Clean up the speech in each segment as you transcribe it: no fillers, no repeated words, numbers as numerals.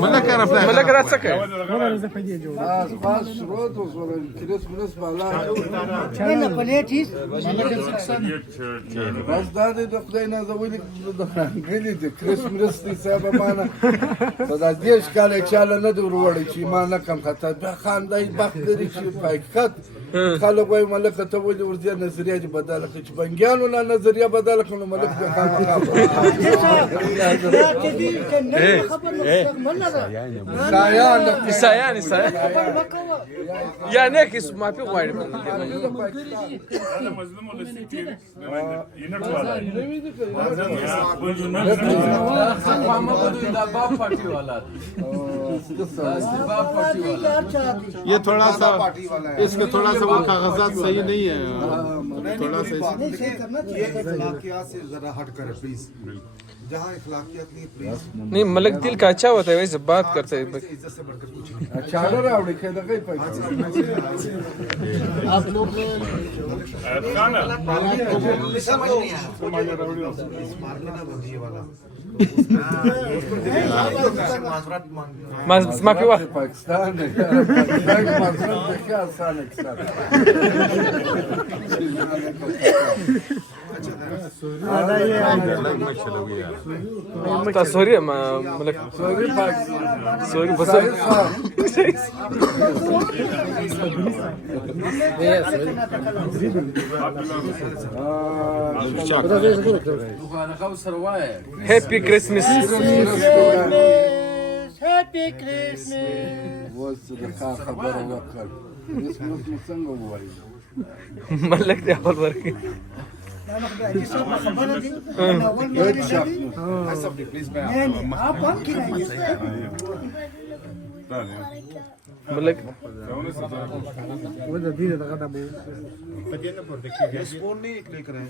ملك انا فاهم ملك راسك باز شروط وصول كريس منس بالا انا پلیټیس بس دا د خدای نه زولې غلي د کریس منس دي صاحب معنا دا دیش کال چاله نه دی وروړي چې ما نه کم خطر به خاندای بخت لري چې حقیقت خلک وای ملک ته ولې ورته نظریه بدل کړي چې بنګیانو نه نظریه بدل کړي ملک به خامخا سایان يعني هيك ما في غير ये थोड़ा सा इसके थोड़ा सा वो कागजात सही नहीं है थोड़ा सा ये इखलाकियात से जरा हट कर प्लीज जहाँ इखलाकियात नहीं प्लीज नहीं मलक दिल का अच्छा होता है वैसे बात करते हैं इज्जत से बढ़कर कुछ नहीं अच्छा रावड़ी के दगे पैसे आप लोग समझ नहीं आया वाला ما في واحد पाकिस्तान क्या आसान है سوري ما ملك سوري بس هابي كريسمس هابي كريسمس وصل خبر وقال اسمه مسنغ وواي ملك دي اول ورقه خبره دي انا اول مره حسب प्लीज मैं आप कौन की ملك स्पून नहीं लेकर आए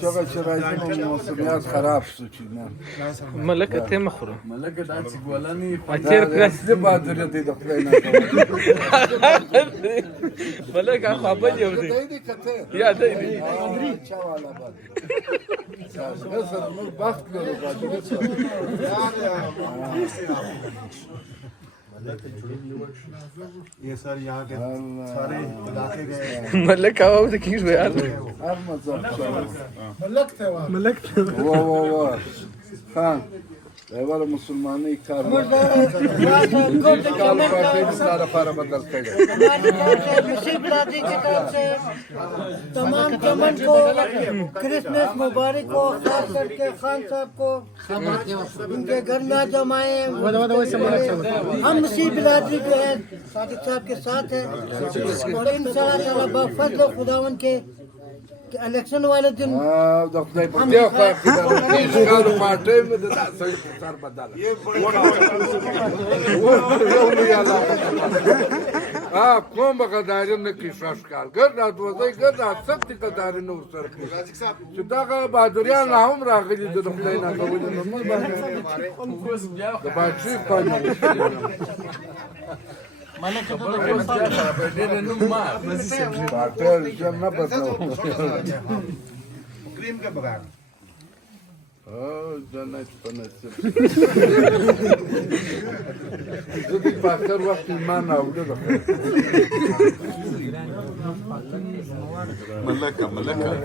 چرا چرا این موسمیات خراب شد چی نه ملك ته مخره ملک دا چې ګولانی اتیر کړه دې بادر دې د خپل نه ملك خپل یو دی دې کته یا دی چا والا باد سر نور بخت له بادر ये सर यहाँ के सारे इलाके गए ملك هو ده كيف بيعرف هر مزه ملکت و خان ایواله مسلمانی کار کال پارٹی سارا پارا بدل کړي نصیب راضی کی طرف سے تمام چمن کو کرسمس مبارک ہو خاص کر کے خان صاحب کو ان کے گھر میں جمائے ہم نصیب برادری جو ہے صادق صاحب کے ساتھ ہیں اور انشاءاللہ بفضل خداوند کے الیکشن والے دن د خدای په دې خوا کې د کال پارټی مې د سړي سر بدل کوم بغداري نه کې شاشکال ګرځا دوزای ګرځا سخت قداري نور سر کې چې دا بهادریان هم راغلي د خدای نه کوي نو موږ باندې د باچی پانی ملك پارټر جام نه بدلو क्रीम के बगैर جنت پنځه زه په اخر وخت ایمان راوړل ملكة ملكة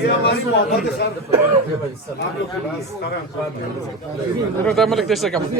ये हमारी मोहब्बत है सर आप लोग ملك تشتكي ملكة